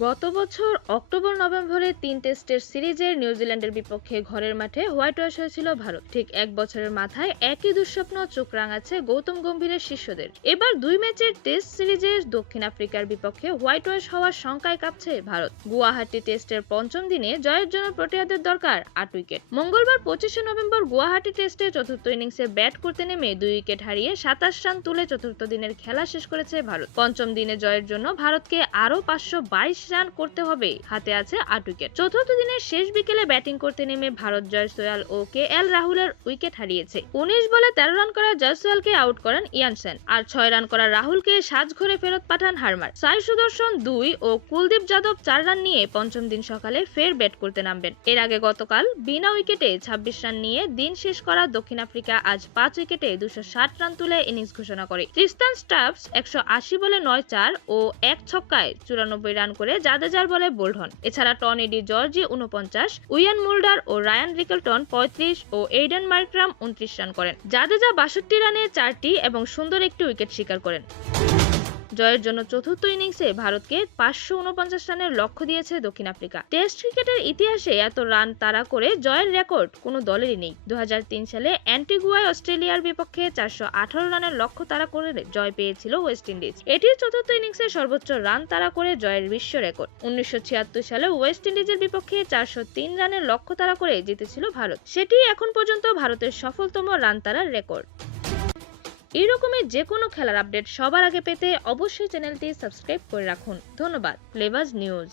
গত বছর অক্টোবর, নভেম্বরে তিন টেস্টের সিরিজের নিউজিল্যান্ডের বিপক্ষে ঘরের মাঠে হোয়াইট ওয়াশ হয়েছিল ভারত। ঠিক এক বছরের মাথায় একই দুঃস্বপ্ন চোখ রাঙাচ্ছে গৌতম গম্ভীরের শিষ্যদের। এবার দুই ম্যাচের টেস্ট সিরিজে দক্ষিণ আফ্রিকার বিপক্ষে হোয়াইট ওয়াশ হওয়ার শঙ্কায় কাঁপছে ভারত। গুয়াহাটি টেস্টের পঞ্চম দিনে জয়ের জন্য প্রোটিয়াদের দরকার আট উইকেট। মঙ্গলবার পঁচিশে নভেম্বর গুয়াহাটি টেস্টে চতুর্থ ইনিংসে ব্যাট করতে নেমে দুই উইকেট হারিয়ে সাতাশ রান তুলে চতুর্থ দিনের খেলা শেষ করেছে ভারত। পঞ্চম দিনে জয়ের জন্য ভারতকে আরও পাঁচশো বাইশ রান করতে হবে। হাতে আছে আট উইকেট চতুর্থ দিনের শেষ বিকেলে ব্যাটিং করতে নেমে ভারত জয়সওয়াল ও কে এল রাহুলের উইকেট হারিয়েছে। উনিশ বলে তেরো রান করা জয়সওয়ালকে আউট করেন ইয়ান সেন। আর ছয় রান করা রাহুলকে সাজ ঘরে ফেরত পাঠান হারমার। সাই সুদর্শন দুই ও কুলদীপ যাদব চার রান নিয়ে পঞ্চম দিন সকালে ফের ব্যাট করতে নামবেন। এর আগে গতকাল বিনা উইকেটে ছাব্বিশ রান নিয়ে দিন শেষ করা দক্ষিণ আফ্রিকা আজ পাঁচ উইকেটে দুশো রান তুলে ইনিংস ঘোষণা করে। ক্রিস্টান স্টাফস একশো আশি বলে নয় চার ও এক ছক্কায় চুরানব্বই রান করে জাদেজার বলে বোল্ড হন। এছাড়া টন এডি জর্জি উনপঞ্চাশ উইয়ান মুল্ডার ও রায়ান রিকেলটন পঁয়ত্রিশ ও এইডেন মার্ক্রাম উনত্রিশ রান করেন। জাদেজা বাষট্টি রানে চারটি এবং সুন্দর একটি উইকেট শিকার করেন। জয়ের জন্য চতুর্থ ইনিংসে ভারতকে পাঁচশো উনপঞ্চাশ রানের লক্ষ্য দিয়েছে দক্ষিণ আফ্রিকা। টেস্ট ক্রিকেটের ইতিহাসে এত রান তাড়া করে জয়ের রেকর্ড কোনো দলেরই নেই। দু হাজার তিন সালে অ্যান্টিগুয়ায় অস্ট্রেলিয়ার বিপক্ষে চারশো আঠারো রানের লক্ষ্য তাড়া করে জয় পেয়েছিল ওয়েস্ট ইন্ডিজ। এটি চতুর্থ ইনিংসে সর্বোচ্চ রান তাড়া করে জয়ের বিশ্ব রেকর্ড। উনিশশো ছিয়াত্তর সালে ওয়েস্ট ইন্ডিজের বিপক্ষে চারশো তিন রানের লক্ষ্য তাড়া করে জিতেছিল ভারত। সেটি এখন পর্যন্ত ভারতের সফলতম রান তাড়ার রেকর্ড। এরকমের যে কোনো খেলার আপডেট সবার আগে পেতে অবশ্যই চ্যানেলটি সাবস্ক্রাইব করে রাখুন। ধন্যবাদ। Flavours news.